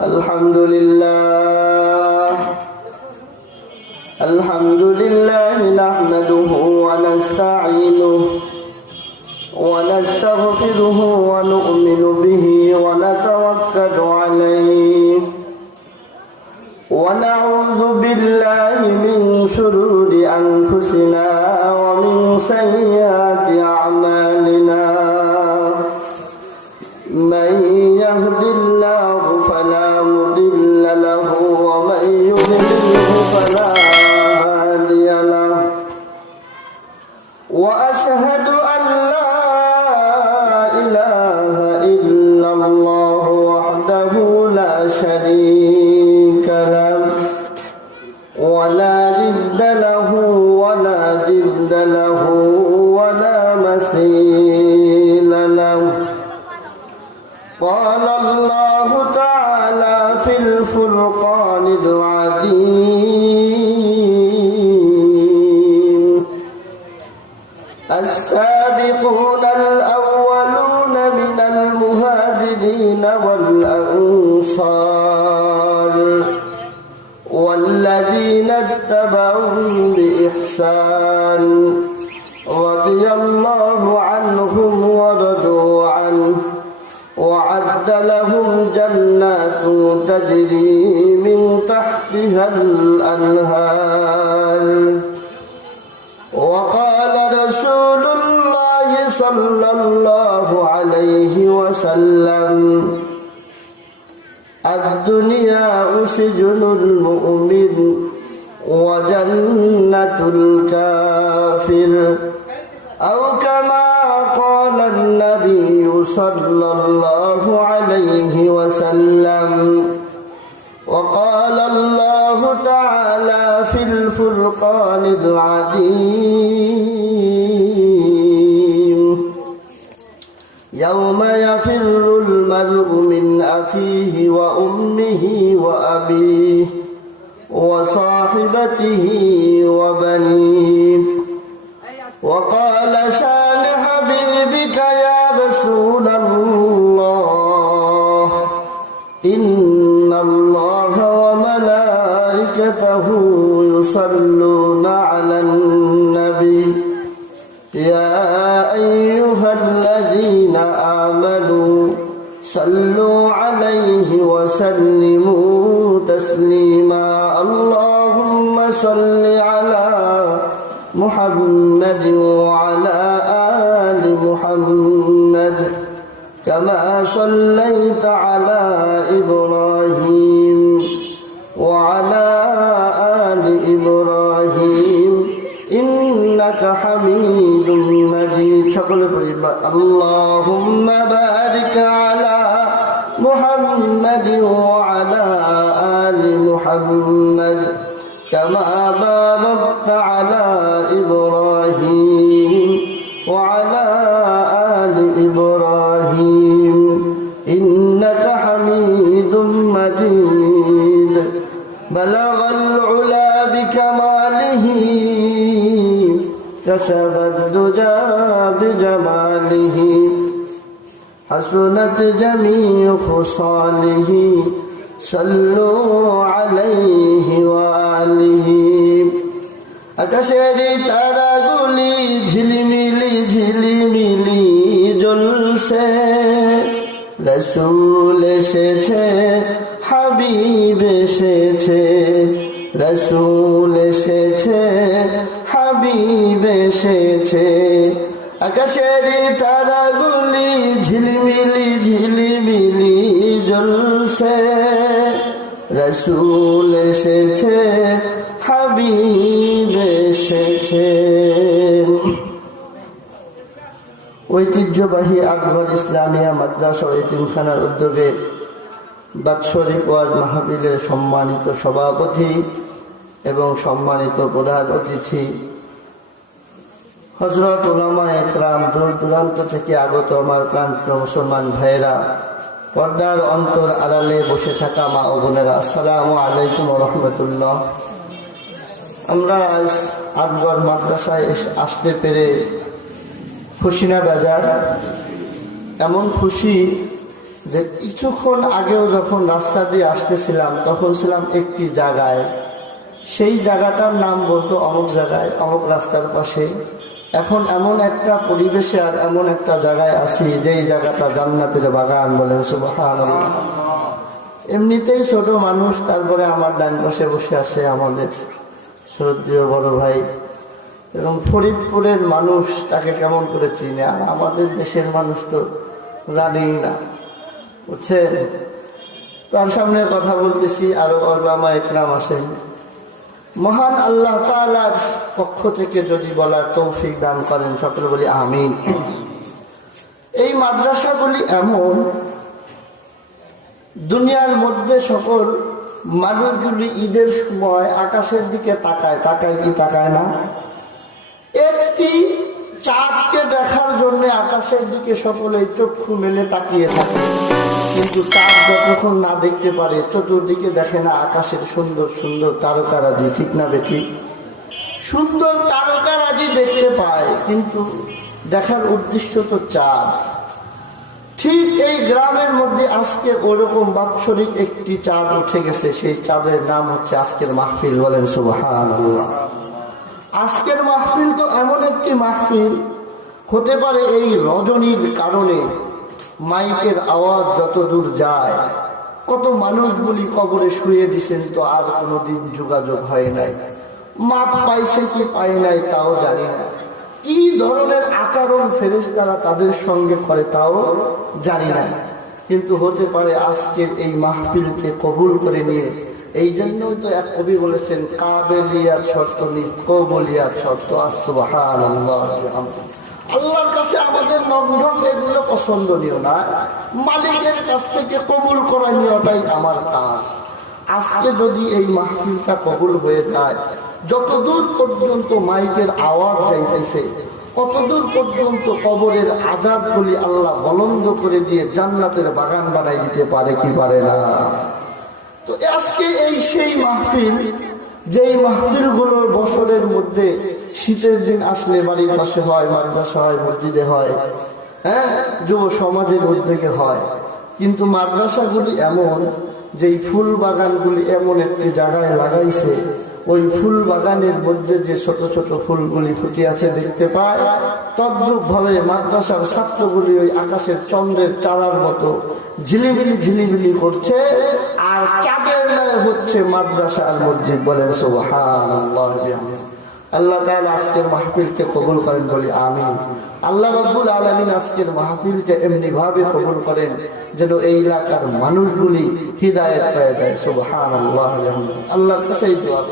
الحمد لله نحمده ونستعينه ونستغفره ونؤمن به ونتوكل عليه ونعوذ بالله من شرور أنفسنا ومن سيئات أعمالنا من يهد الله فلا مضل له ومن يضلل فلا هادي له وأشهد أن لا إله إلا الله وحده لا شريك له ولا ند له ولا ضد له ولا مثيل له قال الله تعالى في الفرقان العظيم السابقون الأولون من المهاجرين والأنصار والذين اتبعوهم بإحسان رضي الله عنهم ورضوا عنه وعد لهم جنات تجري من تحتها الأنهار وقال رسول الله صلى الله عليه وسلم الدنيا سجن المؤمن وجنة الكافر أو كما قال النبي صلى الله عليه وسلم وقال الله تعالى في الفرقان العظيم يوم يفر المرء من أخيه وأمه وأبيه وصاحبته وبنيه وقال شان حبيبك يا رسول الله إن الله وملائكته يصلون على النبي يا أيها الذين آمنوا صلوا عليه وسلموا تسليما اللهم صل على محمد وعلى آل محمد كما صليت على إبراهيم وعلى آل إبراهيم إنك حميد مجيد اللهم بارك على محمد وعلى آل محمد كما باركت على إبراهيم وعلى آل إبراهيم إنك حميد مجيد بلغ العلا بكماله كشف الدجى بجماله حسنت جميع خصاله صلوا عليه وآله আকাশের তারাগুলি ঝিলিমিলি ঝিলিমিলি জ্বলছে রসুল এসেছে হাবিব এসেছে রসুল এসেছে হাবিব এসেছে আকাশের তারাগুলি ঝিলিমিলি ঝিলিমিলি জ্বলছে রসুল এসেছে হাবিব এসেছে ঐতিহ্যবাহী আকবর ইসলামিয়া মাদ্রাসা ও এতিমখানার উদ্যোগে বাৎসরিক ওয়াজ মাহফিলের সম্মানিত সভাপতি এবং সম্মানিত প্রধান অতিথি হযরত উলামায়ে ইকরাম দূর দূরান্ত থেকে আগত আমার প্রাণপ্রিয় মুসলমান ভাইয়েরা পর্দার অন্তর আড়ালে বসে থাকা মা ও বোনেরা আসসালামু আলাইকুম ওয়া রাহমাতুল্লাহ। আমরা আজ আকবর মাদ্রাসায় আসতে পেরে খুশি না বেজার? এমন খুশি যে কিছুক্ষণ আগেও যখন রাস্তা দিয়ে আসতেছিলাম তখন ছিলাম একটি জায়গায়, সেই জায়গাটার নাম বলতো অমুক জায়গায় অমুক রাস্তার পাশে। এখন এমন একটা পরিবেশে আর এমন একটা জায়গায় আছি যেই জায়গাটা জান্নাতের বাগান, বলেন সুবহানাল্লাহ। এমনিতেই ছোট মানুষ, তারপরে আমার ডান পাশে বসে আছে আমাদের শ্রদ্ধেয় বড় ভাই, এবং ফরিদপুরের মানুষ তাকে কেমন করে চিনে, আর আমাদের দেশের মানুষ তো জানি না, বুঝছেন। তার সামনে কথা বলতেছি, আরো ওলামা ইকরাম আছেন। মহান আল্লাহ তাআলার পক্ষ থেকে যদি বলার তৌফিক দান করেন, সকলে বলি আমিন। এই মাদ্রাসাগুলি এমন, দুনিয়ার মধ্যে সকল মানুষগুলি ঈদের সময় আকাশের দিকে তাকায়, তাকায় কি তাকায় না? একটি চাঁদকে দেখার জন্য আকাশের দিকে সকলে চক্ষু মেলে তাকিয়ে থাকে, কিন্তু চাঁদ যতক্ষণ না দেখতে পারে চতুর্দিকে দেখে না আকাশের সুন্দর সুন্দর তারকারাজি, ঠিক না বেঠি? সুন্দর তারকারাজি দেখতে পায়, কিন্তু দেখার উদ্দেশ্য তো চাঁদ। ঠিক এই গ্রামের মধ্যে আজকে ওরকম বাৎসরিক একটি চাঁদ উঠে গেছে, সেই চাঁদের নাম হচ্ছে আজকের মাহফিল, বলেন সুবহানাল্লাহ। আজকের মাহফিল তো এমন একটি মাহফিল, হতে পারে এই রজনীর কারণে মাইকের আওয়াজ যত দূর যায়, কত মানুষগুলি কবরে শুয়ে দিছেন, তো আর কোনোদিন যোগাযোগ হয় নাই, মাপ পাইছে কি পায় নাই তাও জানি না, কি ধরনের আচরণ ফেরেশতারা তাদের সঙ্গে করে তাও জানি না, কিন্তু হতে পারে আজকের এই মাহফিলকে কবুল করে নিয়ে। এই জন্যই তো এক কবি বলেছেন, কাবেলিয়াত শর্ত নিজ কবুলিয়াত শর্ত। সুবহানাল্লাহ। আল্লাহর কাছে আমাদের নগ্ন এগুলো পছন্দনীয় না, মালিকের কাছ থেকে কবুল করা নেওয়াটাই আমার কাজ। আজকে যদি এই মাহফিলটা কবুল হয়ে যায়, যতদূর পর্যন্ত মাইকের আওয়াজ যাইতেছে কতদূর পর্যন্ত কবরের আযাবগুলি আল্লাহ বলন্দ করে দিয়ে জান্নাতের বাগান বানাই দিতে পারে কি পারে না? তো আজকে এই সেই মাহফিল, যেই মাহফিলগুলোর বছরের মধ্যে শীতের দিন আসলে বাড়ির পাশে হয়, মাদ্রাসা হয়, মসজিদে হয়, হ্যাঁ, যুব সমাজের উদ্যোগে হয়, কিন্তু মাদ্রাসাগুলি এমন, যেই ফুল বাগানগুলি এমন একটি জায়গায় লাগাইছে, ওই ফুল বাগানের মধ্যে যে ছোট ছোট ফুলগুলি ফুটে আছে দেখতে পায়, তদ্রূপ ভাবে মাদ্রাসার ছাত্রগুলি ওই আকাশের চন্দ্রের চারার মতো ঝিলিবিলি ঝিলিবিলি করছে, আর চাঁদের ন্যায় হচ্ছে মাদ্রাসা আর মসজিদ, বলেন সুবহানাল্লাহ। আল্লাহ তাআলা আজকের মাহফিলকে কবুল করেন, বলি আমিন। আল্লাহ রাব্বুল আলামিন আজকের মাহফিলকে এমনি ভাবে কবুল করেন যেন এই এলাকার মানুষগুলি হিদায়াত পেয়ে যায়। সুবহানাল্লাহ। আল্লাহর কাছেই দোয়া।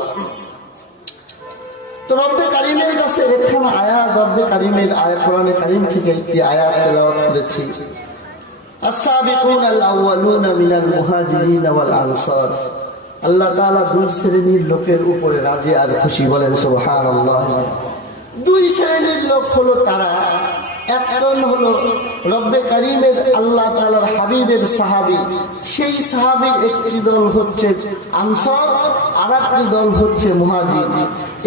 তো রব্বে কারীমের কাছে একখানা আয়াত, রব্বে কারীমের আয়াত, কোরআনে কারীম থেকে একটি আয়াত তেলাওয়াত করেছি। আস-সাবিকুনাল আউয়ালুনা মিনাল মুহাজিরিন ওয়াল আনসার। আল্লাহ তাআলা দুই শ্রেণীর লোকের উপরে রাজি আর খুশি, বলেন সুবহানাল্লাহ। দুই শ্রেণীর লোক হলো তারা, একজন হলো রব্বে কারীমের আল্লাহ তাআলার হাবিবের সাহাবী, সেই সাহাবীর একটি দল হচ্ছে আনসার, আর একটি দল হচ্ছে মুহাজির।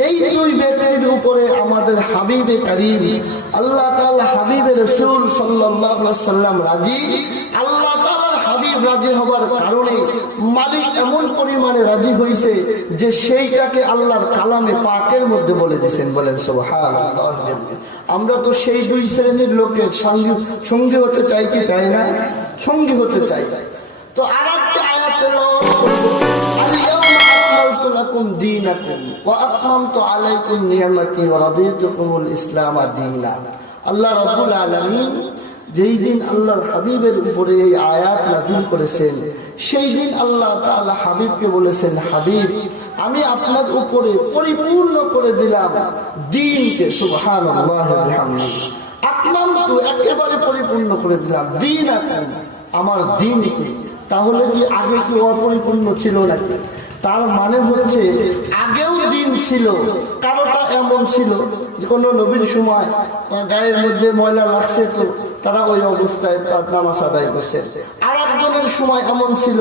এই দুই ব্যক্তির উপরে আমাদের হাবিবে কারীম আল্লাহ তাআলা হাবিবে রাসূল সাল্লাল্লাহু আলাইহি ওয়াসাল্লাম রাজি। আল্লাহ তাআলার হাবিব রাজি হবার কারণে মালিক এমন পরিমাণে রাজি হয়েছে যে সেইটাকে আল্লাহর কালামে পাকের মধ্যে বলে দিয়েছেন, বলেন সুবহানাল্লাহ। আমরা তো সেই দুই শ্রেণীর লোকের সঙ্গী হতে চাই কি চাই না? সঙ্গী হতে চাই। তো আরেকটা আয়াত তেলাওয়াত করব, আল-ইয়াওমা আকমালতু লাকুম দীনাকুম ওয়া আতমামতু আলাইকুম নি'মাতি ওয়া রাদিতুকুমুল ইসলাম দীনা। আল্লাহ রাব্বুল আলামিন যেই দিন আল্লাহর হাবিবের উপরে এই আয়াত নাযিল করেছেন, সেই দিন আল্লাহ তাআলা হাবিবকে বলেছেন, হাবিব আমি আপনার উপরে পরিপূর্ণ করে দিলাম দ্বীনকে। সুবহানাল্লাহ ওয়া বিহামদিহি। আকমালতু একেবারে পরিপূর্ণ করে দিলাম, দীনাকুম আমার দ্বীনকে। তাহলে কি আগে কি অপরিপূর্ণ ছিল নাকি? তার মানে হচ্ছে আগেও দিন ছিল, কারোটা এমন ছিল যে কোনো নবীর সময় গায়ের মধ্যে ময়লা লাগছে তো তারা ওই অবস্থায় নামাজ আদায় করছে, আর একজনের সময় এমন ছিল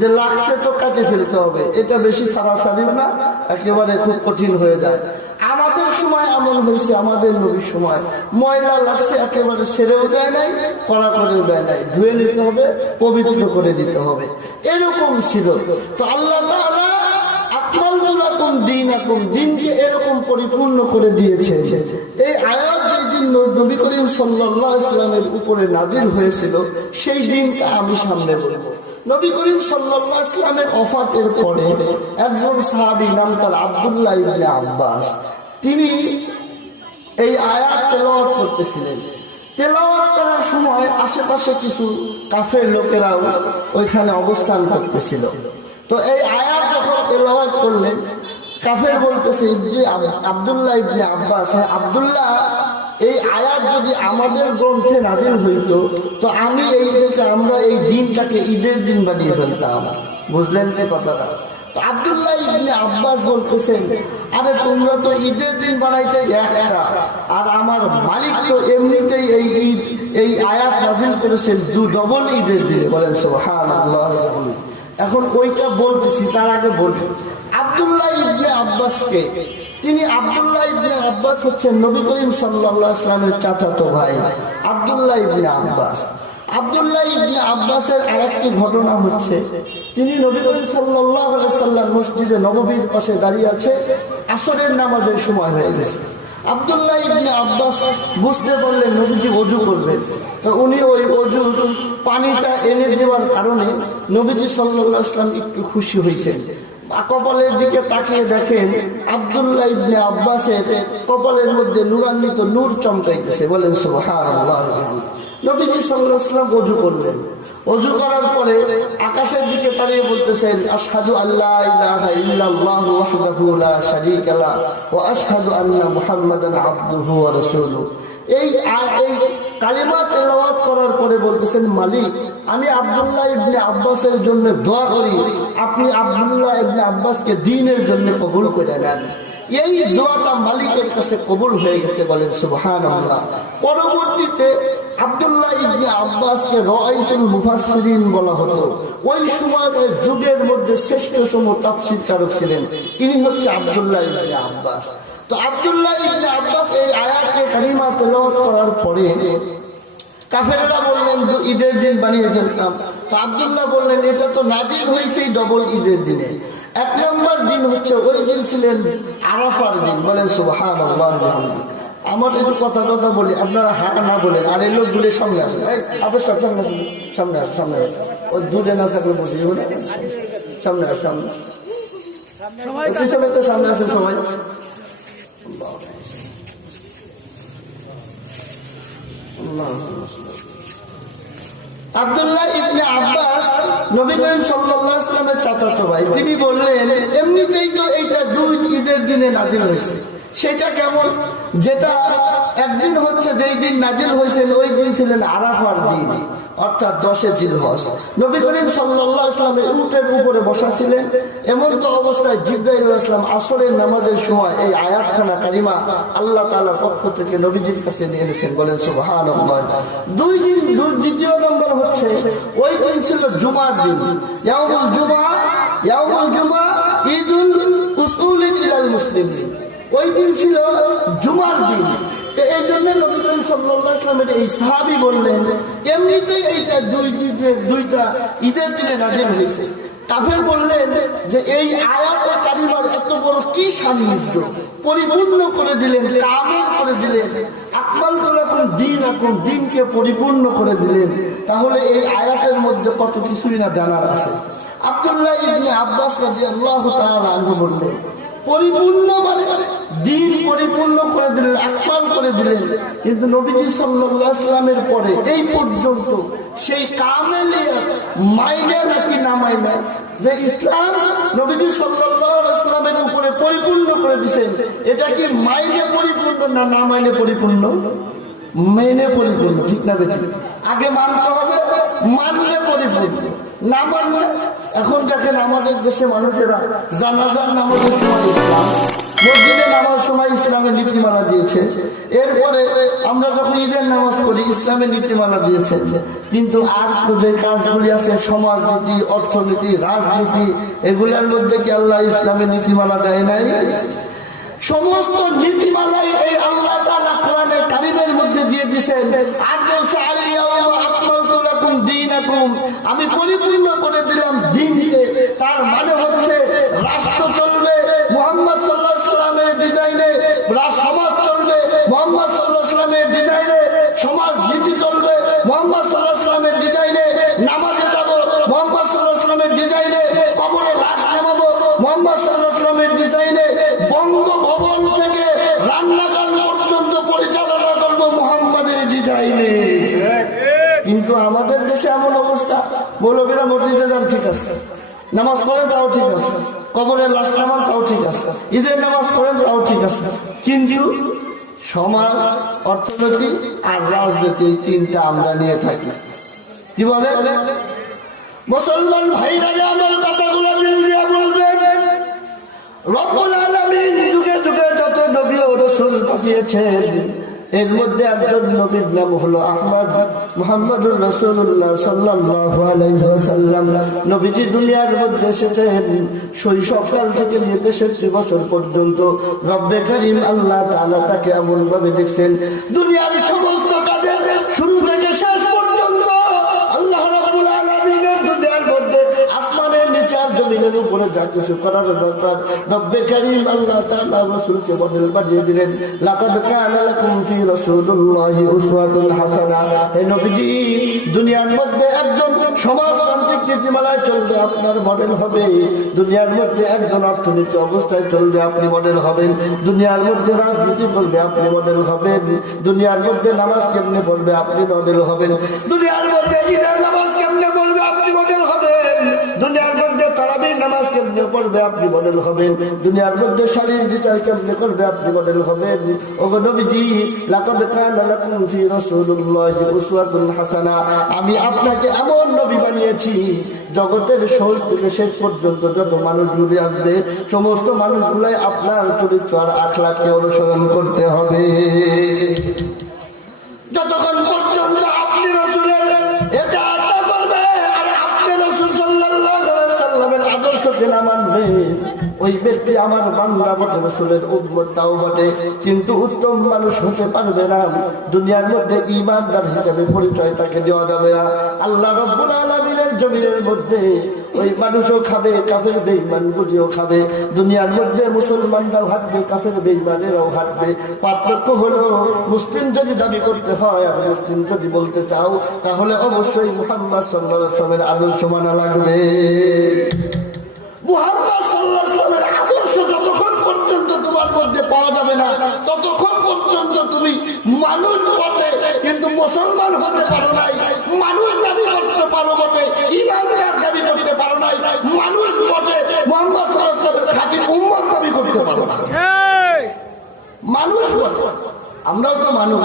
যে লাগছে তো কাটে ফেলতে হবে, এটা বেশি সারাসারিও না, একেবারে খুব কঠিন হয়ে যায়। আমাদের সময় এমন হয়েছে, আমাদের নবীর সময় ময়লা লাগছে একেবারে সেরেও দেয় নাই, কড়া করেও দেয় নাই, ধুয়ে নিতে হবে, পবিত্র করে দিতে হবে, এরকম ছিল। তো আল্লাহ তাআলা আকমালতু লাকুম দীনাকুম, দিনকে এরকম পরিপূর্ণ করে দিয়েছে। এই আয়াত যেদিন নবী করিম সাল্লাল্লাহু আলাইহি ওয়াসাল্লামের উপরে নাজিল হয়েছিল, সেই দিনটা আমি সামনে বলবো। নবী করিম সাল্লাল্লাহু আলাইহি ওয়াসাল্লামের ওফাতের পরে একজন সাহাবী নাম তার আব্দুল্লাহ ইবনে আব্বাস, তিনি এই আয়াত তেলাওয়াত করতেছিলেন। তেলাওয়াত করার সময় আশেপাশে কিছু কাফের লোকেরাও ওইখানে অবস্থান করতেছিল। তো এই আয়াত যখন তেলাওয়াত করলেন, কাফের বলতেছে আব্দুল্লাহ ইবনে আব্বাস, আব্দুল্লাহ, এই আয়াত যদি আমাদের গ্রন্থে নাজিল হইতো তো আমি আমরা এই দিনটাকে ঈদের দিন বানিয়ে ফেলতাম। বুঝলেন যে কথাটা? তো আব্দুল্লাহ ইবনে আব্বাস বলতেছেন, আরে তোমরা তো ঈদের দিন বানাইতে একটা, আর আমার মালিক তো এমনিতেই এই আয়াত নাজিল করেছেন ডবল ঈদের দিনে। বলেন সুবহানাল্লাহ। এখন ওইটা বলতেছি, তার আগে বলবো আব্দুল্লাহ ইবনে আব্বাসকে। তিনি আব্দুল্লাহ ইবনে আব্বাস হচ্ছেন নবী করিম সাল্লাল্লাহু আলাইহি ওয়াসাল্লামের চাচাতো ভাই আব্দুল্লাহ ইবনে আব্বাস। আব্দুল্লাহ ইবনে আব্বাসের আরেকটি ঘটনা হচ্ছে, তিনি নবী করিম সাল্লাল্লাহু আলাইহি ওয়াসাল্লাম মসজিদে নববীর পাশে দাঁড়িয়ে আছে, আসরের নামাজের সময় হয়ে গেছে। আব্দুল্লাহ ইবনে আব্বাস বুঝতে পারলেন নবীজি ওযু করবেন, তো উনি ওই ওযুর পানিটা এনে দেওয়ার কারণে নবীজি সাল্লাল্লাহু আলাইহি ওয়াসাল্লাম একটু খুশি হয়েছেন। কপালের দিকে তাকিয়ে দেখেন আব্দুল্লাহ ইবনে আব্বাসের কপালের মধ্যে নূরান্বিত নূর চমকাইতেছে। বলেন সুবহানাল্লাহ। নবীজি সাল্লাল্লাহু আলাইহি ওয়াসাল্লাম ওযু করলেন। ওযু করার পরে আকাশের দিকে তাকিয়ে বলতেছেন, আশহাদু আল্লা ইলাহা ইল্লাল্লাহু ওয়াহদাহু লা শারীকা লাহু ওয়া আশহাদু আন্না মুহাম্মাদান আবদুহু ওয়া রাসূলুহু। এই কালিমা তেলাওয়াত করার পরে বলতেছেন, মালিক, আমি আব্দুল্লাহ ইবনে আব্বাসের জন্য দোয়া করি, আপনি আব্দুল্লাহ ইবনে আব্বাসকে দ্বীনের জন্য কবুল করে নেন। এই দোয়াটা মালিকের কাছে কবুল হয়ে গেছে। বলেন সুবহানাল্লাহ। পরবর্তীতে আব্দুল্লাহ ইবনে আব্বাসকে রাইসুল মুফাসসিরিন বলা হতো। ওই সময়ের যুগের মধ্যে শ্রেষ্ঠতম তাফসীরকারক ছিলেন, ইনি হচ্ছে আব্দুল্লাহ ইবনে আব্বাস। তো আব্দুল্লাহ ইবনে আব্বাস এই আয়াতে কারিমা তেলাওয়াত করার পরে কাফেররা বললেন ঈদের দিন বানিয়ে ফেলতাম। তো আব্দুল্লাহ বললেন, এটা তো নাজিল হয়েছেই ডবল ঈদের দিনে। এক নম্বর দিন হচ্ছে ওই দিন ছিলেন আরাফার দিন। বলেন সুবহানাল্লাহ। আমার একটু কথা বলি, আপনারা হ্যাঁ না বলেন, আর এই লোকগুলি সামনে আসেন, আপনার সব সামনে আসুন, সামনে আসুন, সামনে আসুন। ওই দূরে না থাকলে বসে যাবেন, সামনে আসুন, সামনে পিছনে তো সামনে আসুন সবাই। আব্দুল্লাহ ইবনে আব্বাস নবী করিম সাল্লাল্লাহু আলাইহি ওয়াসাল্লামের চাচাতো ভাই। তিনি বললেন, এমনিতেই তো এইটা দুই ঈদের দিনে নাজিল হয়েছে। সেটা কেমন? যেটা একদিন হচ্ছে যেই দিন নাজিল হয়েছেন ওই দিন ছিলেন আরাফার দিন, অর্থাৎ 10 জিলহজ। নবী করিম সাল্লাল্লাহু আলাইহি ওয়াসাল্লাম উটের উপরে বসা ছিলেন। এমন তো অবস্থায় জিবরাইল আলাইহিস সালাম আসরের নামাজের সময় এই আয়াতখানা কারিমা আল্লাহ তাআলার পক্ষ থেকে নবীজির কাছে নিয়ে এনেছেন। বলেন সুবহানাল্লাহ। দুই দিন। দ্বিতীয় নম্বর হচ্ছে ওই দিন ছিল জুমার দিন, ইয়াউমুল জুমআ ঈদুল উসুলিন ইলাল মুসলিমিন। ওই দিন ছিল জুমার দিন। এই জন্য নবী করিম সাল্লাল্লাহু আলাইহি ওয়াসাল্লামের এই সাহাবী বললেন, এমনিতেই এইটা দুইটা ঈদের দিনে নাজিল হয়েছে। কাফের বললেন যে এই আয়াতে কারিমার এত বড় কি সান্নিধ্য, পরিপূর্ণ করে দিলেন, কামিল করে দিলেন। আকমালতু লাকুম দীনাকুম, দিনকে পরিপূর্ণ করে দিলেন। তাহলে এই আয়াতের মধ্যে কত কিছুই না জানার আছে। আব্দুল্লাহ ইবনে আব্বাস রাদিয়াল্লাহু তাআলা আনহু বললেন, পরিপূর্ণ মানে দিন পরিপূর্ণ করে দিলেন, আকমাল করে দিলেন। কিন্তু নবীজি সাল্লাল্লাহু আলাইহি ওয়াসাল্লামের পরে এই পর্যন্ত সেই কামেলিয়াত মাইনে নাকি না মাইনে, যে ইসলাম নবীজি সাল্লাল্লাহু আলাইহি ওয়াসাল্লামের উপরে পরিপূর্ণ করে দিয়েছেন, এটা কি মাইনে পরিপূর্ণ না মাইনে পরিপূর্ণ? মেনে পরিপূর্ণ। ঠিক না বেঠিক? আগে মানতে হবে, মানলে পরিপূর্ণ, না মানলে। এখন দেখেন আমাদের দেশে মানুষেরা জানাজার নামাজের সময় ইসলাম, মসজিদে নামাজ সময় ইসলামের নীতিমালা দিয়েছে। এরপরে আমরা যখন ঈদের নামাজ পড়ি ইসলামের নীতিমালা দিয়েছে। কিন্তু আর যে কাজগুলি আছে, সমাজনীতি, অর্থনীতি, রাজনীতি, এগুলোর মধ্যে কি আল্লাহ ইসলামের নীতিমালা দেয় নাই? সমস্ত নীতিমালাই এই আল্লাহ তাআলা কোরআনে কারীমের মধ্যে দিয়ে দিয়েছেন। আর বলছে আল-ইয়াউমা আকমালতু লাকুম দীনাকুম, আমি পরিপূর্ণ করে দিলাম দ্বীনকে। তার মানে হচ্ছে রাষ্ট্র চলবে মুহাম্মদ সাল্লাল্লাহু আলাইহি ওয়াসাল্লামের ডিজাইনে, সমাজ চলবে মুহাম্মদ সাল্লাল্লাহু আলাইহি ওয়াসাল্লামের ডিজাইনে, সমাজ নীতি চলবে মুহাম্মদ সাল্লাল্লাহু আলাইহি ওয়াসাল্লামের ডিজাইনে, নামাজে যাব মুহাম্মদ সাল্লাল্লাহু আলাইহি ওয়াসাল্লামের ডিজাইনে, কবরে লাশ নামাবো মুহাম্মদ সাল্লাল্লাহু আলাইহি ওয়াসাল্লামের ডিজাইনে, বঙ্গভবন থেকে রান্নাঘর পর্যন্ত পরিচালনা করবো মুহাম্মাদের ডিজাইনে। কিন্তু আমাদের দেশে এমন অবস্থা, মৌলবীরা মসজিদে যান ঠিক আছে, নামাজ পড়েন তাও ঠিক আছে, কবরের লাশ নামান তাও ঠিক আছে, ঈদের নামাজ পড়েন তাও ঠিক আছে, কিন্তু সমাজ, অর্থনীতি আর রাজনীতি এই তিনটা আমরা নিয়ে থাকি। কি বলে মুসলমান ভাইরা, আমার কথাগুলো দিল দিয়ে বলবেন। রব্বুল আলামিন যুগে যুগে যত নবী ও রাসূল পাঠিয়েছেন, এর মধ্যে একজন নবীর নাম হলো আহমদ মুহাম্মদুর রাসূলুল্লাহ সাল্লাল্লাহু আলাইহি ওয়াসাল্লাম। নবীজি দুনিয়ার মধ্যে এসেছেন শৈশবকাল থেকে নিয়ে 63 বছর পর্যন্ত। রব্বে কারীম আল্লাহ তাআলা তাকে এমন ভাবে দেখছেন, দুনিয়ার সমস্ত কাজের শুরু থেকে শেষ পর্যন্ত আল্লাহ রাব্বুল আলামিনের দুনিয়ার মধ্যে আসমানের নিচে আর জমিনের উপরে যা কিছু করার দরকার, রব্বে কারীম আল্লাহ তাআলা রাসূলকে মডেল বানিয়ে দিলেন। লাকাদ কানা লাকুম ফি রাসূলিল্লাহি উসওয়াতুন হাসানা। হে নবীজি, দুনিয়ার মধ্যে একজন সমাজতান্ত্রিক নীতিমালায় চলবে, আপনার মডেল হবে। দুনিয়ার মধ্যে একজন অর্থনীতি অবস্থায় চলবে, আপনি মডেল হবেন। দুনিয়ার মধ্যে রাজনীতি করবে, আপনি মডেল হবেন। দুনিয়ার মধ্যে নামাজ কেমনে পড়বে, আপনি মডেল হবেন। দুনিয়ার মধ্যে ঈদের নামাজ কেমনে পড়বে, আপনি মডেল হবেন। দুনিয়ার মধ্যে তারাবির নামাজ কেমনে পড়বে, আপনি মডেল হবেন। দুনিয়ার মধ্যে শারীরিক বিচার কেমনে করবে, আপনি মডেল হবেন। ওগো নবীজি, লাকাদ কানা লাকুম ফি রাসূলিল্লাহি উসওয়াতুন হাসানা। আমি আপনাকে এমন নবী বানিয়েছি, জগতের শুরু থেকে শেষ পর্যন্ত যত মানুষগুলি আসবে, সমস্ত মানুষগুলাই আপনার চরিত্র আর আখলাকে অনুসরণ করতে হবে। যতক্ষণ পর্যন্ত আপনি রাসূলের ইতাআত না করবে আর আপনি রাসূল সাল্লাল্লাহু আলাইহি ওয়াসাল্লামের আদর্শকে না মানবে, ওই ব্যক্তি আমার বান্দা বটে, রাসূলের উম্মত তাও বটে, কিন্তু উত্তম মানুষ হতে পারবে না। দুনিয়ার মধ্যে ঈমানদার হিসেবে পরিচয় তাকে দেওয়া যাবে না। আল্লাহ রাব্বুল আলামিনের জমিনের মধ্যে ওই মানুষও খাবে, কাফের বেঈমান গুলিও খাবে। দুনিয়ার মধ্যে মুসলমানরাও হাঁটবে, কাফের বেঈমানেরাও হাঁটবে। পার্থক্য হলো, মুসলিম যদি দাবি করতে হয় আর মুসলিম যদি বলতে চাও, তাহলে অবশ্যই মুহাম্মদ সাল্লাল্লাহু আলাইহি ওয়াসাল্লামের আদর্শ মানা লাগবে। মুহাম্মদ সাল্লাল্লাহু আলাইহি ওয়াসাল্লামের আদর্শ যতক্ষণ পর্যন্ত তোমার মধ্যে পাওয়া যাবে না, ততক্ষণ পর্যন্ত তুমি মানুষ বটে কিন্তু মুসলমান হতে পারো নাই। মানুষ দাবি করতে পারো বটে, ঈমানদার দাবি করতে পারো নাই। মানুষ বটে, মুহাম্মদ সাল্লাল্লাহু আলাইহি ওয়াসাল্লামের খাঁটি উম্মত দাবি করতে পারো না। মানুষ বটে, আমরাও তো মানুষ,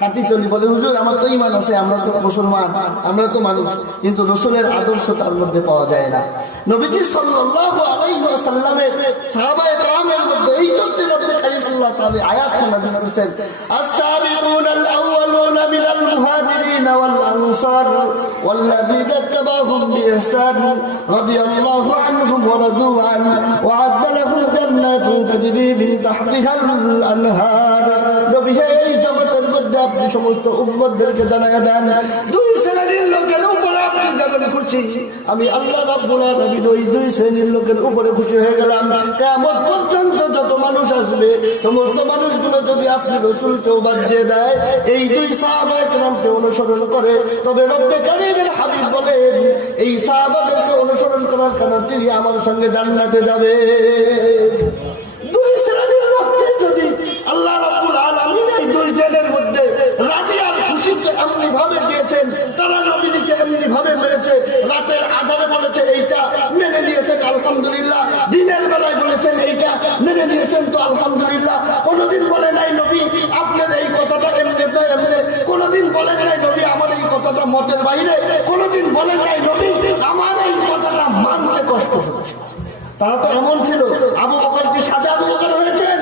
হাঁটি চলি, বলে হুজুর আমার তো ঈমান আছে, আমরা তো মুসলমান, আমরা তো মানুষ, কিন্তু রাসূলের আদর্শ তার মধ্যে পাওয়া যায় না। নবীজি সাল্লাল্লাহু আলাইহি ওয়াসাল্লামের সাহাবায়ে কেরামের মধ্যে এই চলতে রব্বে কারীম আল্লাহ তাআলা আয়াত নাযিল করেছেন, আস-সাবিকুনাল আউওয়ালুনা মিনাল মুহাজিরিন ওয়াল আনসার ওয়াল্লাযীনা ইত্তাবাউহুম বিইহসান রাদিয়াল্লাহু আনহুম ওয়া রাদু আন ওয়া আ'আদ্দা লাহুম জান্নাতুন তাজরি মিন তাহতিহাল আনহার। নবী এই জগতের মধ্যে আপনি সমস্ত উম্মতদেরকে জানায়া দেন, দুই শ্রেণীর লোকের উপরে আপনি যাবেন খুশি। আমি আল্লাহ রাব্বুল আলামিন ওই দুই শ্রেণীর লোকের উপরে খুশি হয়ে গেলাম। কিয়ামত পর্যন্ত যত মানুষ আসবে, সমস্ত মানুষগুলো যদি আপনি রাসূলকেও বাদ দিয়ে দেয়, এই দুই সাহাবায়ে কেরামকে অনুসরণ করে, তবে রব্বে কারীমের হাবিব বলেন, এই সাহাবাদেরকে অনুসরণ করার কারণে তিনি আমার সঙ্গে জান্নাতে যাবে। দুই শ্রেণীর লোককে যদি আল্লাহ রাব্বুল আলামিন এই দুই দিনের মধ্যে রাজি আর খুশিতে এমনি ভাবে দিয়েছেন, তারা নবীকে এমনি ভাবে মেরেছে, রাতের আধারে বলেছে এইটা মেনে নিয়েছেন আলহামদুলিল্লাহ, দিনের বেলায় বলেছেন এইটা মেনে নিয়েছেন তো আলহামদুলিল্লাহ। কোনোদিন বলে নাই নবী আপনার এই কথাটা এমনি এমনি, কোনোদিন বলেন নাই নবী আমার এই কথাটা মতের বাইরে, কোনোদিন বলেন নাই নবী আমার এই কথাটা মানতে কষ্ট হচ্ছে। তারা তো এমন ছিল, আবু বকর কি সাদা আবু বকর হয়েছেন?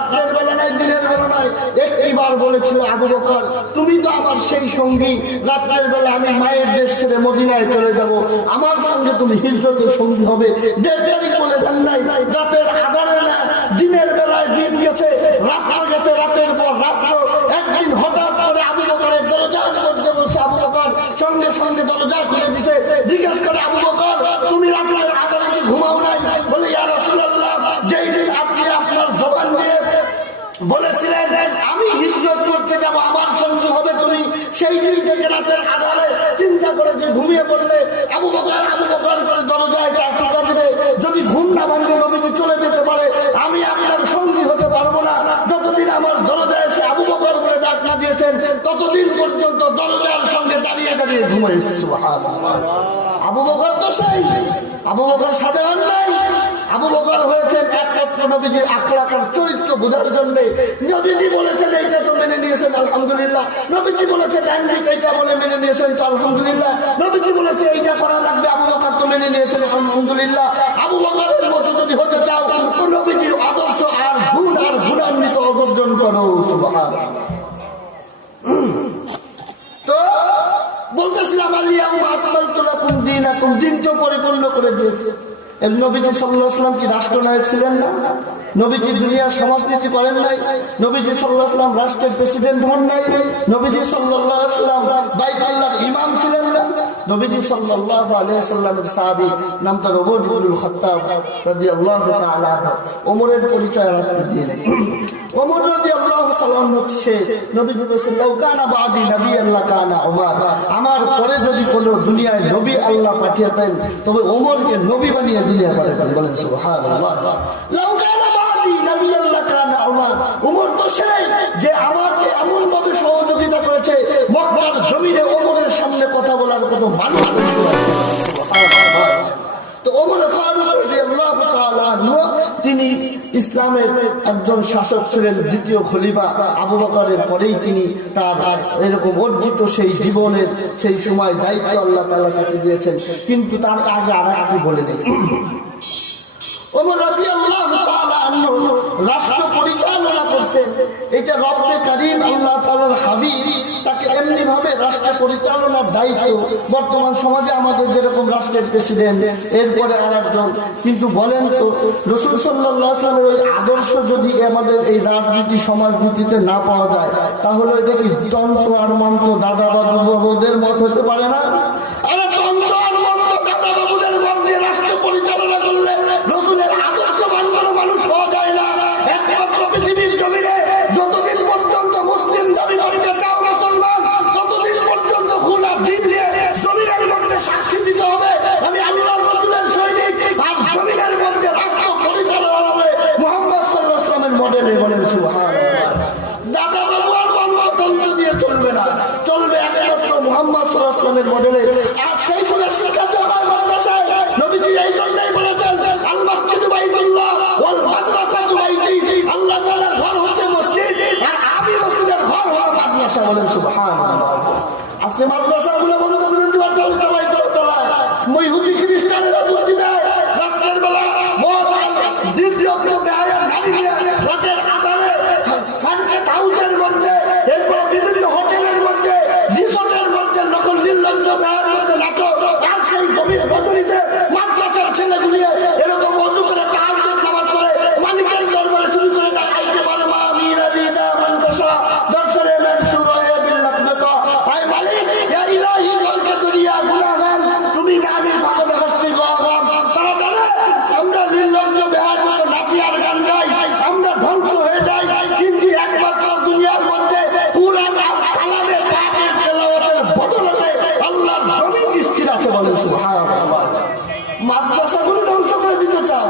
রাতের বেলা নাই, দিনের বেলা নাই, একটিবার বলেছিল আবু বকর তুমি তো আমার সেই সঙ্গী, রাতের বেলা আমি মায়ের দেশ ছেড়ে মদিনায় চলে যাব, আমার সঙ্গে তুমি হিজরতের সঙ্গী হবে। 1.5 তারিখ বলে দেন নাই, রাতের আধারে না, দিনের বেলায় দিন গেছে, রাত্র গেছে, রাতের পর রাত্র। একদিন হঠাৎ করে আবু বকরের দরজা করতে বলছে, আবু বকর সঙ্গে সঙ্গে দরজা খুলে দিতে। জিজ্ঞেস করে আবু বকর তুমি রাতের আধারে কি ঘুমাও নাই? বলে ইয়া রাসূলুল্লাহ, যেই দিন আপনি আপনার জবান দিয়ে বলেছিলেন আমি হিজরত করতে যাব, আমার সঙ্গে হবে তুমি, সেই দিন থেকে রাতের আধারে চিন্তা করে যে ঘুমিয়ে পড়লে আবু বকর করে দরজায় টোকা দেবে, যদি ঘুম না ভাঙে নবীজি চলে যেতে পারে, আমি আপনার সঙ্গী হতে পারবো না। যতদিন আমার দরজায় এসে আবু বকর বলে ডাক না দিয়েছেন, ততদিন পর্যন্ত দরজার সঙ্গে দাঁড়িয়ে দাঁড়িয়ে ঘুমাইছে। সুবহানাল্লাহ। আবু বকর তো সেই আবু বকর সাধারণ নাই, আবু বকর হয়েছেন একমাত্র নবীজির আখলাক আর চরিত্র বোঝার জন্য। নবীজি বলেছেন এইটা তো মেনে নিয়েছেন আলহামদুলিল্লাহ, নবীজি বলেছে ডান দিক এইটা বলে মেনে নিয়েছেন তো আলহামদুলিল্লাহ, নবীজি বলেছে এইটা করা লাগবে, আবু বকর তো মেনে নিয়েছেন আলহামদুলিল্লাহ। আবু বকরের মতো যদি হতে চাও তো নবীজির আদর্শ আর গুণ আর গুণান্বিত অর্জন করো। সুবহানাল্লাহ। তো বলতেছিলাম আলিয়াউমা আকমালতু লাকুম দীনাকুম, দিন তো পরিপূর্ণ করে দিয়েছে। নবীজি সাল্লাল্লাহু আলাইহি ওয়াসাল্লাম কি রাষ্ট্রনায়ক ছিলেন না? নবীজি দুনিয়ার সমাজনীতি করেন নাই? নবীজি সাল্লাল্লাহু আলাইহি ওয়াসাল্লাম রাষ্ট্রের প্রেসিডেন্ট হন নাই? নবীজি সাল্লাল্লাহু আলাইহি ওয়াসাল্লাম বাইতুল্লাহর ইমাম ছিলেন না? নবীজি সাল্লাল্লাহু আলাইহি ওয়াসাল্লামের সাহাবী নাম তার ওমর ইবনুল খাত্তাব রাদিয়াল্লাহু তাআলা আনহু, ওমরের পরিচয় আপনি দিয়ে দেন। ওমর রাদিয়াল্লাহু তাআলা হচ্ছে নবীজি বলেছেন লাউ কানা বাদি নবিয়্যান লাকানা ওমর, আমার পরে যদি কোনো দুনিয়ায় নবী আল্লাহ পাঠিয়েতেন তবে ওমরকে নবী বানিয়ে দুনিয়া পাঠাতেন। বলেন সুবহানাল্লাহ। লাউ কানা বাদি নবিয়্যান লাকানা ওমর, ওমর তো সেই যে আমাকে এমন ভাবে সহযোগিতা করেছে মক্কার জমিনে ওমরের সামনে কথা বলার কত মানুষ আছে। তো ওমর ফারুক রাদিয়াল্লাহু তাআলা আনহু তিনি ইসলামের একজন শাসক ছিলেন, দ্বিতীয় খলিফা আবু বকরের পরেই তিনি তার এরকম অর্জিত সেই জীবনের সেই সময় দায়িত্ব আল্লাহ তাআলা তাকে দিয়েছেন। কিন্তু তার আগে আর একটু বলে নেই, ওমর রাদিয়াল্লাহু তাআলা আনহু রাষ্ট্র পরিচালনা করতেন। এটা রব্বে কারীম আল্লাহ তাআলার হাবিব তাকে এমনি ভাবে রাষ্ট্র পরিচালনার দায়িত্ব, বর্তমান সমাজে আমাদের যেরকম রাষ্ট্রের প্রেসিডেন্ট এরপরে আরেকজন, কিন্তু বলেন তো রাসূল সাল্লাল্লাহু আলাইহি ওয়াসাল্লামের ওই আদর্শ যদি আমাদের এই রাজনীতি সমাজনীতিতে না পাওয়া যায়, তাহলে এটা কি তন্ত্র আর মন্ত্র দাদা বাবুদের মত হতে পারে না? আরে তন্ত্র আর মন্ত্র দাদা বাবুদের মত দিয়ে রাষ্ট্র পরিচালনা করলে রাসূলের আদর্শবান কোনো মানুষ হওয়া যায় না। একমাত্র পৃথিবীর জমিনে যতদিন পর্যন্ত মুসলিম দাবি করতে চাও মুসলমান, ততদিন পর্যন্ত খোলা দিন নিয়ে জমিনের মধ্যে সাক্ষী দিতে হবে আমি আল্লাহর রাসূলের সৈনিক, আর জমিনের মধ্যে রাষ্ট্র পরিচালনা হবে মুহাম্মদ সাল্লাল্লাহু আলাইহি ওয়াসাল্লামের মডেলে। বলেন সুবহানাল্লাহ। দাদা বাবু আর মন্ত্রতন্ত্র দিয়ে চলবে না, চলবে একমাত্র মুহাম্মদ সাল্লাল্লাহু আলাইহি ওয়াসাল্লামের মডেলে। আর সেইগুলো শিক্ষা দেওয়া হয় মাদ্রাসায়। নবীজি এই জন্যই বলেছেন আল মসজিদু বাইতুল্লাহ ওয়াল মাদ্রাসাতু বাইতি, আল্লাহ তাআলার ঘর হচ্ছে মসজিদ আর আমি মসজিদের ঘর হলো মাদ্রাসা। বলেন সুবহানাল্লাহ। আজকে মাদ্রাসাগুলো বন্ধ করে দেওয়ার জন্য সবাই চলায়, ইহুদি খ্রিস্টানরা বুদ্ধি দেয় রাতের বেলা মদ আর নির্লজ্জ বেহায়া নারী নিয়ে রাতের আধারে সার্কিট হাউসের মধ্যে, এরপরে বিভিন্ন হোটেলের মধ্যে, রিসোর্টের মধ্যে, যখন নির্লজ্জ বেহায়ার মধ্যে নাচো, আর সেই গভীর বদলিতে মাদ্রাসার ছেলেগুলি এরকম অজু করে তাহাজ্জুদ নামাজ পড়ে মালিকের দরবারে শুরু করে দেয় আইতে পারে মা মিনা দিদা মানতাসা দর্শনে মানসুরা বিল্লাহ। আয় মালিক ইয়া ইলাহি গলকে দুনিয়া গুনাহগার, তুমি না আমি ভাগবে হস্তি গওয়াম। তারা জানে আমরা নির্লজ্জ বেহায়ার মতো নাচি আর গান গাই, আমরা ধ্বংস হয়ে যাই, কিন্তু একমাত্র দুনিয়ার মধ্যে কুরআন আর কালামে পাকের তেলাওয়াতের বদলতে আল্লাহর জমিন স্থির আছে। বলেন সুবহানাল্লাহ। মাদ্রাসাগুলি ধ্বংস করে দিতে চাও,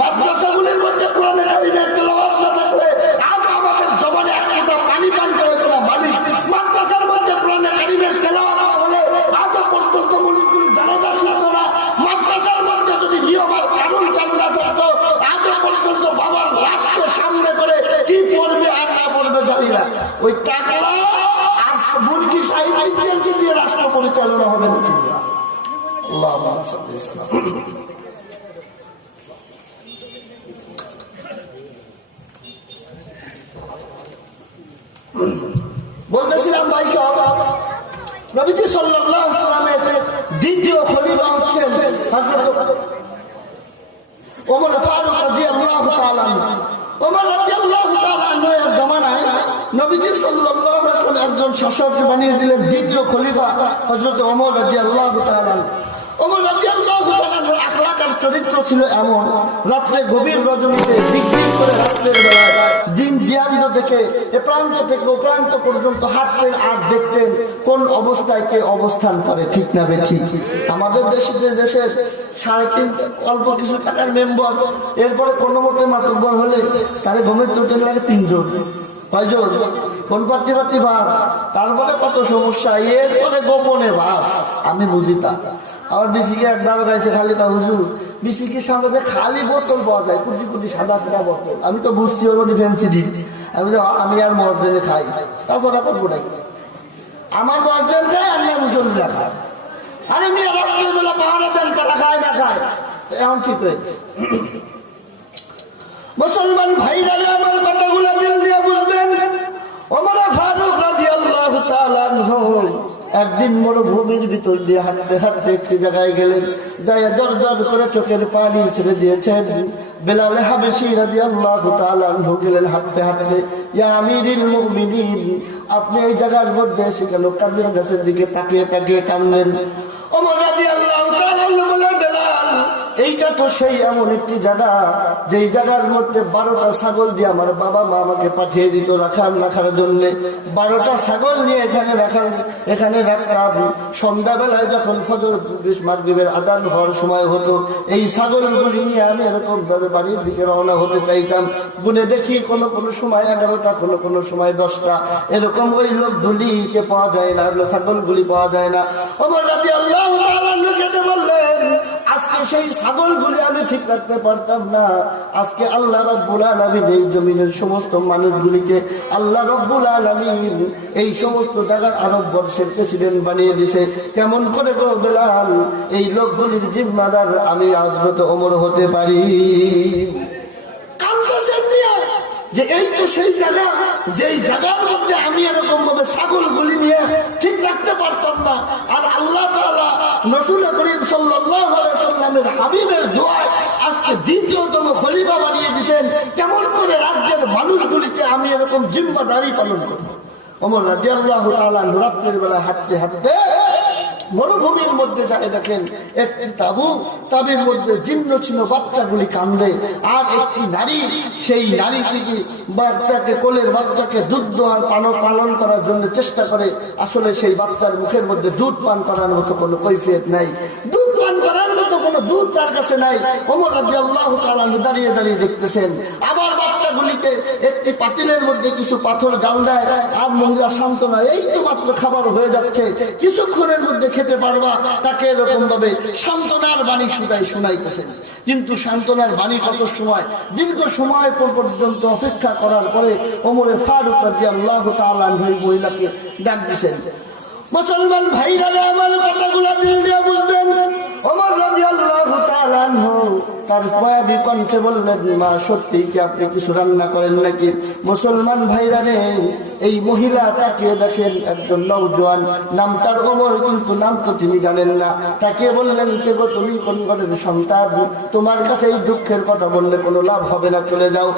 মাদ্রাসাগুলির মধ্যে কোরআনের কালিমের তেলাওয়াত না থাকলে আজ আমাদের জবানে এক ফোঁটা পানি পান করে কোনো মালিক। মাদ্রাসার মধ্যে কোরআনের কালিমের তেলাওয়াত না হলে আজও পর্যন্ত মুসলিম জানাজা শিখতো না। মাদ্রাসার মধ্যে যদি নিয়ম আর কানুন চালু না থাকতো আজও পর্যন্ত বাবার লাশকে সামনে করে কি পড়বে আর না পড়বে জানি না। ওই টাকলা আর মুরগি সাহিত্যিকদেরকে দিয়ে রাষ্ট্র পরিচালনা হবে না। আল্লাহুম্মা সাল্লি আলা মুহাম্মাদ। ওমর ফারুক রাদিয়াল্লাহু তাআলা ওমর রাদিয়াল্লাহু তাআলা এর জামানায় নবীজি সাল্লাল্লাহু আলাইহি ওয়াসাল্লাম একজন শাসক বানিয়ে দিলেন, দ্বিতীয় খলিফা হযরত ওমর রাদিয়াল্লাহু তাআলা। ওমর রাদিয়াল্লাহু তাআলার আখলাক আর চরিত্র ছিল এমন, রাত্রে গভীর রজনীতে বিক্রি করে রাত্রের বেলায় দিন দিয়ান্ত থেকে এ প্রান্ত থেকে ও প্রান্ত পর্যন্ত হাঁটতেন আর দেখতেন কোন অবস্থায় কে অবস্থান করে, ঠিক না বেঠিক? আমাদের দেশের 3.5 অল্প কিছু টাকার মেম্বার, এরপরে কোনো মতে মাতব্বর হলে তারে ঘুমের চোটে লাগে 3 জন, কয়জন? কোন পার্টি ভার, তারপরে কত সমস্যা, এরপরে গোপনে বাস। আমি বুঝি তা। আবার বিসিকে একবার গাইছে খালি তা হুজুর, বিসিকের সামনে খালি বোতল পাওয়া যায়, কোটি কোটি সাদা সাদা বোতল। আমি তো বুঝছি হলো ডিফেন্সি দিই, আমি আর মসজিদে খাই, তাছাড়া করবো নাকি? আমার মসজিদ খাই, আমি মুসল্লিরা খাই। আরে মেয়ে রাত্রের বেলা পাহাড়ে দেন, কারা খায় না খায়, এমন ঠিক হয়েছে। মুসলমান ভাইরা আমার কথাগুলো দিল দিয়ে বুঝবেন। ওমর ফারুক রাদিয়াল্লাহু তাআলা আনহু একদিন মরুভূমির ভিতর দিয়ে হাঁটতে হাঁটতে একটি জায়গায় গেলেন, যায় দর দর করে চোখের পানি ছেড়ে দিয়েছেন। বেলাল হাবশী রাদিয়াল্লাহু তাআলা আনহু গেলেন হাঁটতে হাঁটতে, ইয়া আমিরুল মুমিনিন, আপনি এই জায়গার মধ্যে এসে গেল কাদের গাছের দিকে তাকিয়ে তাকিয়ে কাঁদলেন। ওমর রাদিয়াল্লাহু তাআলা বললেন, বেলাল, এইটা তো সেই এমন একটি জায়গা যেই জায়গার মধ্যে 12টা ছাগল দিয়ে আমার বাবা মা আমাকে পাঠিয়ে দিত রাখার জন্য। 12টা ছাগল নিয়ে এখানে রাখতাম। সন্ধ্যাবেলায় যখন ফজর মাগরিবের আযান হওয়ার সময় হতো, এই ছাগলগুলি নিয়ে আমি এরকম ভাবে বাড়ির দিকে রওনা হতে চাইতাম। গুনে দেখি কোনো সময় 11টা, কোনো সময় 10টা, এরকম ওই লোকগুলিকে পাওয়া যায় না, ছাগলগুলি পাওয়া যায় না। ওমর রাদিয়াল্লাহু তাআলা যেতে বললেন, আজকে সেই ছাগলগুলি আমি ঠিক রাখতে পারতাম না। আজকে আল্লাহ রাব্বুল আলামিন এই জমিনের সমস্ত মানুষগুলিকে আল্লাহ রাব্বুল আলামিন এই সমস্ত জায়গার আরব বর্ষের প্রেসিডেন্ট বানিয়ে দিছে। কেমন করে গো বেলাল, এই লোকগুলির জিম্মাদার আমি হযরত ওমর হতে পারি? যে এই তো সেই জায়গা, যেই জায়গার মধ্যে আমি এরকম ভাবে ছাগলগুলি নিয়ে ঠিক রাখতে পারতাম না। আর আল্লাহ তাআলা রাসূল করিম সাল্লাল্লাহু আলাইহি সাল্লামের হাবিবের দোয়ায় আজকে দ্বিতীয়তম খলিফা বানিয়ে দিয়েছেন। কেমন করে রাজ্যের মানুষগুলিকে আমি এরকম জিম্মাদারি পালন করব? ওমর রাদিয়াল্লাহু তাআলা রাত্রের বেলা হাঁটতে হাঁটতে মরুভূমির মধ্যে যায়, দেখেন একটি তাবির মধ্যে জীর্ণ ছিল বাচ্চাগুলি কান্দে। আর একটি নারী, সেই নারীটিকে বাচ্চাকে, কোলের বাচ্চাকে দুধ পালন করার জন্য চেষ্টা করে। আসলে সেই বাচ্চার মুখের মধ্যে দুধ পান করার মতো কোনো কৈফিয়ত নাই, দুধ পান করার মতো কোনো দুধ তার কাছে নাই। ওমর রাদিয়াল্লাহু তাআলা দাঁড়িয়ে দাঁড়িয়ে দেখতেছেন। আবার বাচ্চাগুলিকে একটি পাতিলের মধ্যে কিছু পাথর জাল দেয়, আর মহিলা সান্ত্বনা, এই তো মাত্র খাবার হয়ে যাচ্ছে, কিছুক্ষণের মধ্যে খেতে পারবা, তাকে এরকম ভাবে সান্ত্বনার বাণী শোনাইতেছেন। কিন্তু সান্ত্বনার বাণী কত সময়, দীর্ঘ সময় পর্যন্ত অপেক্ষা করার পরে ওমর ফারুক রাদিয়াল্লাহু তাআলা ওই মহিলাকে ডাক দিয়েছেন। মুসলমান ভাইরা আমার কথাগুলো দিল দিয়ে বুঝবেন। ওমর রাদিয়াল্লাহু তাআলা তার মায়াবী কণ্ঠে বললেন, মা সত্যি কি আপনি কিছু রান্না করেন নাকি? মুসলমান ভাইরা রে, এই মহিলা তাকিয়ে দেখেন একজন নওজোয়ান, নাম তার ওমর, কিন্তু নাম তো তিনি জানেন না। তাকে বললেন, কে গো তুমি, কোন ঘরের সন্তান? তোমার কাছে এই দুঃখের কথা বললে কোনো লাভ হবে না, চলে যাও।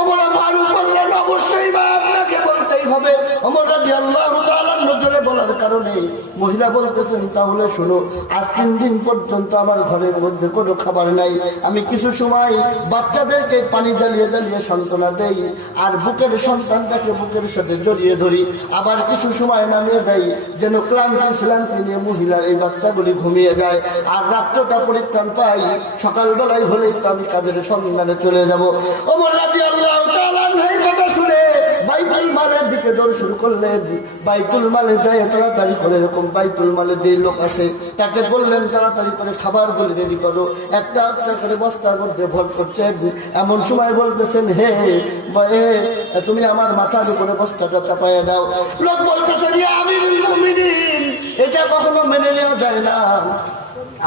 ওমর ফারুক বললেন, অবশ্যই বা আপনাকে বলতেই হবে। ওমর রাদিয়াল্লাহু তাআলা নজরে বলার কারণে মহিলা বলতেছেন, তাহলে শোনো, আজ 3 দিন পর্যন্ত আমার ঘরের মধ্যে কোনো খাবার নাই। আমি কিছু সময় বাচ্চাদেরকে পানি জ্বালিয়ে জ্বালিয়ে সান্ত্বনা দেই, আর বুকের সন্তানটাকে বুকের সাথে জড়িয়ে ধরি। আবার কিছু সময় নামিয়ে দেয়, যেন ক্লান্তি নিয়ে মহিলার এই বাচ্চাগুলি ঘুমিয়ে যায়। আর রাত্রটা পরিত্রাণ পাই, সকালবেলায় হলেই তো আমি কাজের সন্ধানে চলে যাব। ওমর রাদিয়াল্লাহু তাআলা এই কথা শুনে বাইতুল মালের দিকে দৌড় শুরু করলেন। বাইতুল মালে যায় তাড়াতাড়ি করে, এরকম বাইতুল মালে যে লোক আছে তাকে বললেন, তাড়াতাড়ি করে খাবারগুলি রেডি করো। একটা একটা করে বস্তার মধ্যে ভর করছেন। এমন সময় বলতেছেন, হে তুমি আমার মাথার উপরে বস্তাটা চাপাইয়া দাও। লোক বলতেছেন, আমিরুল মুমিনিন, এটা কখনো মেনে নেওয়া যায় না।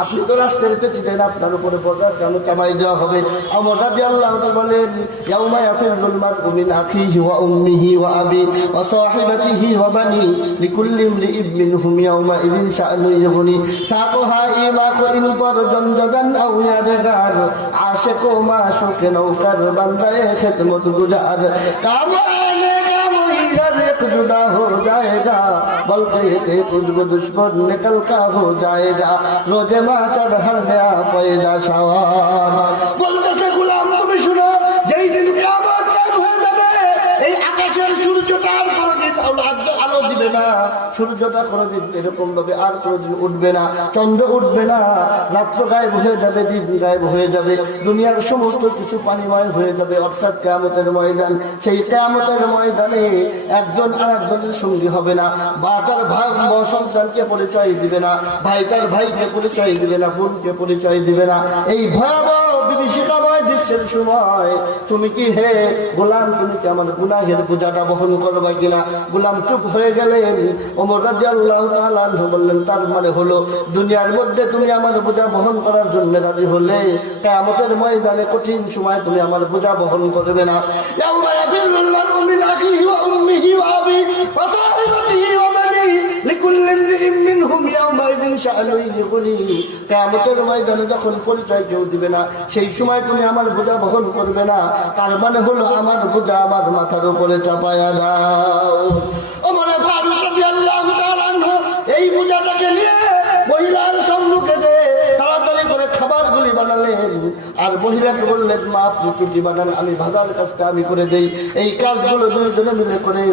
আপনি তো রাষ্ট্রের প্রেসিডেন্ট, আপনার উপরে বোঝা কেন চামাই দেওয়া হবে? ওমর রাদিয়াল্লাহু তাআলা বলেন, ইয়াউমা ইয়াফিরুল মার'উ মিন আখিহি ওয়া উম্মিহি ওয়া আবি ওয়া সাহিবাতিহি ওয়া বানি লিকুল্লি ইমরি'ইন মিনহুম ইয়াউমা ইযিন শা'নুন ইউগনি সাকুহা ইমাকু ইন পরজন জদান আও ইয়ারগার আশা आशिको माशूके नौकर बंदे खिदमत गुजार कामाने का मुहीर एक जुदा हो जाएगा बल्कि एक दुश्मन निकल का हो जाएगा रोजे माशर हर नया पैदा सवार बोलते से गुलाम तुम्हें सुनो যেই দিন কিয়ামত কায়েম হয়ে যাবে এই আকাশের সূর্যটা আর কোনোদিন আলো দিবে না সূর্যটা কোনোদিন এরকম ভাবে আর কোনোদিন উঠবে না চন্দ্র উঠবে না রাত্র গায়েব হয়ে যাবে দিন গায়েব হয়ে যাবে দুনিয়ার সমস্ত কিছু পানিময় হয়ে যাবে অর্থাৎ কিয়ামতের ময়দান সেই কিয়ামতের ময়দানে একজন আরেকজনের সঙ্গী হবে না মা তার ভাই সন্তানকে পরিচয় দিবে না ভাই তার ভাইকে পরিচয় দিবে না বোনকে পরিচয় দিবে না এই ভয়াবহ বিভীষিকাময় দৃশ্যের সময় তুমি কি হে গোলাম তুমি কি আমার গুনাহের বোঝাটা বহন করবে কিনা গোলাম চুপ হয়ে গেলেন ওমর রাদিয়াল্লাহু তাআলা আনহু বললেন তার মানে হলো দুনিয়ার মধ্যে তুমি আমার বোঝা বহন করার জন্য রাজি হলে কিয়ামতের ময়দানে কঠিন সময় তুমি আমার বোঝা বহন করবে না ইয়াউমা ইয়াফিরুল মারউ মিন আখিহি ওয়া উম্মিহি ওয়া আবিহি ওয়া সাহিবাতিহি ওয়া বানিহি লিকুল্লি ইমরিইন মিনহুম ইয়াউমাইযিন শাআনুন ইগুনি কিয়ামতের ময়দানে যখন পরিচয় কেউ দিবে না সেই সময় তুমি আমার বোঝা বহন করবে না তার মানে হলো আমার বোঝা আমার মাথার উপরে চাপায়া দাও ওমর ফারুক রাদিয়াল্লাহু তাআলা আনহু এই বোঝাটাকে নিয়ে মহিলার সম্মুখে যে তাড়াতাড়ি করে খাবারগুলি বানালেন আর মহিলাকে বললেন মা আপনি রুটি বানান আমি ভাজার কাজটা আমি করে দেই এই কাজগুলো দুজনে মিলে করে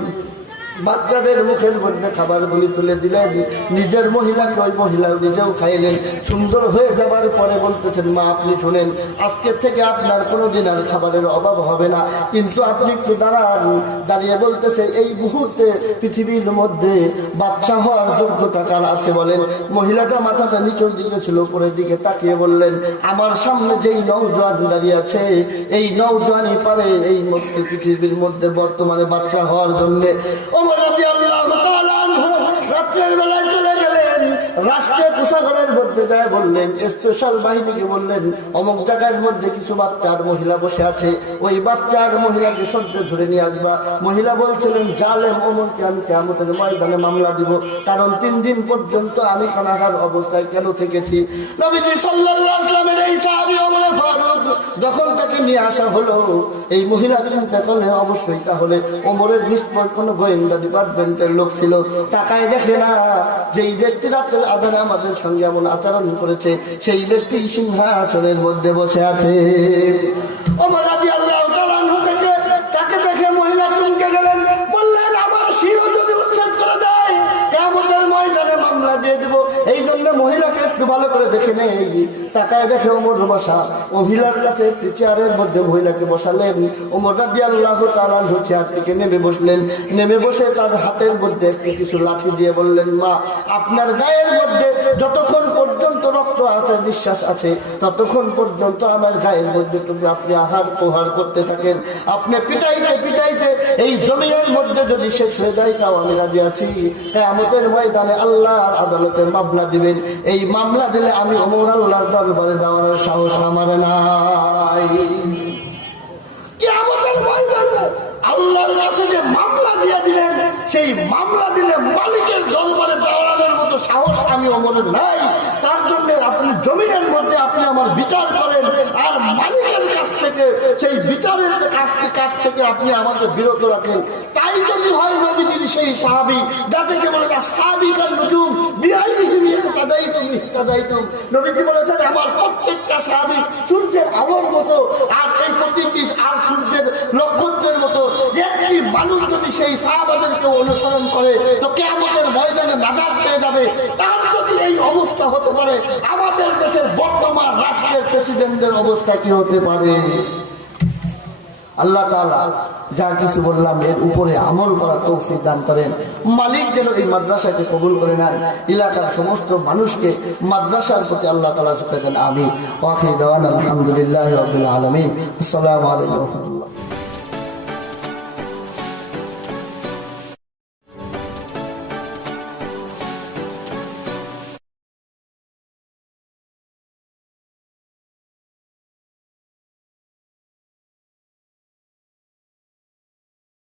বাচ্চাদের মুখের মধ্যে খাবারগুলি তুলে দিলেন নিজের মহিলাকে ওই মহিলা নিজেও খাইলেন সুন্দর হয়ে যাবার পরে বলতেছেন মা আপনি শুনেন আজকে থেকে আপনার কোনোদিন আর খাবারের অভাব হবে না কিন্তু আপনি একটু দাঁড়ান দাঁড়িয়ে বলতেছে এই মুহূর্তে পৃথিবীর মধ্যে বাচ্চা হওয়ার যোগ্যতা কার আছে বলেন মহিলাটা মাথাটা নিচের দিকে ছিল উপরের দিকে তাকিয়ে বললেন আমার সামনে যেই নওজোয়ান দাঁড়িয়ে আছে এই নওজোয়ানই পারে এই মধ্যে পৃথিবীর মধ্যে বর্তমানে বাচ্চা হওয়ার জন্যে রাত্রের বেলায় চলে গেলেন রাষ্ট্রীয় কোষাগারের মধ্যে যায় বললেন স্পেশাল বাহিনীকে বললেন অমুক জায়গার মধ্যে কিছু বাচ্চার মহিলা বসে আছে ওই বাচ্চার মহিলাকে সহ্য ধরে নিয়ে আসবা মহিলা বলছিলেন জালেম অমরকে আমি কিয়ামতের ময়দানে মামলা দিব কারণ 3 দিন পর্যন্ত আমি কানাহার অবস্থায় কেন থেকেছি নবীজি সাল্লাল্লাহু আলাইহি ওয়াসাল্লামের এই সাহাবী ওমর ফারুক যখন তাকে নিয়ে আসা হলো এই মহিলা চিন্তা করলেন অবশ্যই তাহলে ওমরের নিষ্পর কোনো গোয়েন্দা ডিপার্টমেন্টের লোক ছিল তাকায় দেখে না যেই ব্যক্তি রাতের আধারে আমাদের সঙ্গে এমন আচরণ করেছে সেই ব্যক্তি সিংহাসনের মধ্যে বসে আছে ওমর রাদিয়াল্লাহু তাআলা আনহু থেকে তাকে দেখে মহিলা চমকে গেলেন বললেন আমার শির যদি উচ্ছেদ করে দেয় কিয়ামতের ময়দানে মামলা দিয়ে দেব এই জন্য মহিলাকে একটু ভালো করে দেখে নেই তাকায় দেখে ওমর বসা মহিলার কাছে একটি চেয়ারের মধ্যে মহিলাকে বসালেন ওমর রাদিয়াল্লাহু তাআলা আনহু চেয়ার থেকে নেমে বসলেন নেমে বসে তার হাতের মধ্যে একটি কিছু লাঠি দিয়ে বললেন মা আপনার গায়ের মধ্যে যতক্ষণ পর্যন্ত রক্ত আছে নিঃশ্বাস আছে ততক্ষণ পর্যন্ত আমার গায়ের মধ্যে তুমি আপনি আহার প্রহার করতে থাকেন আপনি পিটাইতে পিটাইতে এই জমিনের মধ্যে যদি শেষ হয়ে যায় তাও আমি রাজি আছি কিয়ামতের ময়দানে আল্লাহর আদালতে মামলা দিবেন এই মামলা দিলে আমি ওমর আল্লাহর দরবারে যাওয়ার সাহস আমার নাই কিয়ামতের ময়দানে আল্লাহর কাছে যে মামলা দিয়ে দিলেন সেই মামলা দিলে মালিকের দরবারে দাঁড়ানোর মতো সাহস আমি ওমরের নাই তার জন্য আপনি জমিনের মধ্যে আপনি আমার বিচার করেন আর মালিকের কাছ থেকে সেই বিচারের কাছ থেকে আপনি আমাকে বিরত রাখেন তাই যদি হয় নবীজির সেই সাহাবী যাদেরকে বলে সাহাবী কাল নজুম বিআইহিম ইহতাদাইতুম নবীজি বলেছেন আমার প্রত্যেকটা সাহাবী সূর্যের আলোর মতো আর এই প্রত্যেকটি আর সূর্যের নক্ষত্রের মতো একটি মানুষ যদি সেই সাহাবাদেরকে অনুসরণ করে তো কিয়ামতের ময়দানে নাজাত পেয়ে যাবে তার যদি এই অবস্থা হতে পারে আমাদের দেশের বর্তমান রাষ্ট্রের প্রেসিডেন্টের অবস্থা কি হতে পারে আল্লাহ তাআলা যা কিছু বললাম এর উপরে আমল করার তৌফিক দান করেন মালিক যেন এই মাদ্রাসাকে কবুল করে নেন এলাকার সমস্ত মানুষকে মাদ্রাসার প্রতি আল্লাহ তাআলা ঝুঁকে দেন আমিন ওয়া আখিরু দাওয়ানা আলহামদুলিল্লাহি রাব্বিল আলামিন আসসালামু আলাইকুম ওয়া রাহমাতুল্লাহ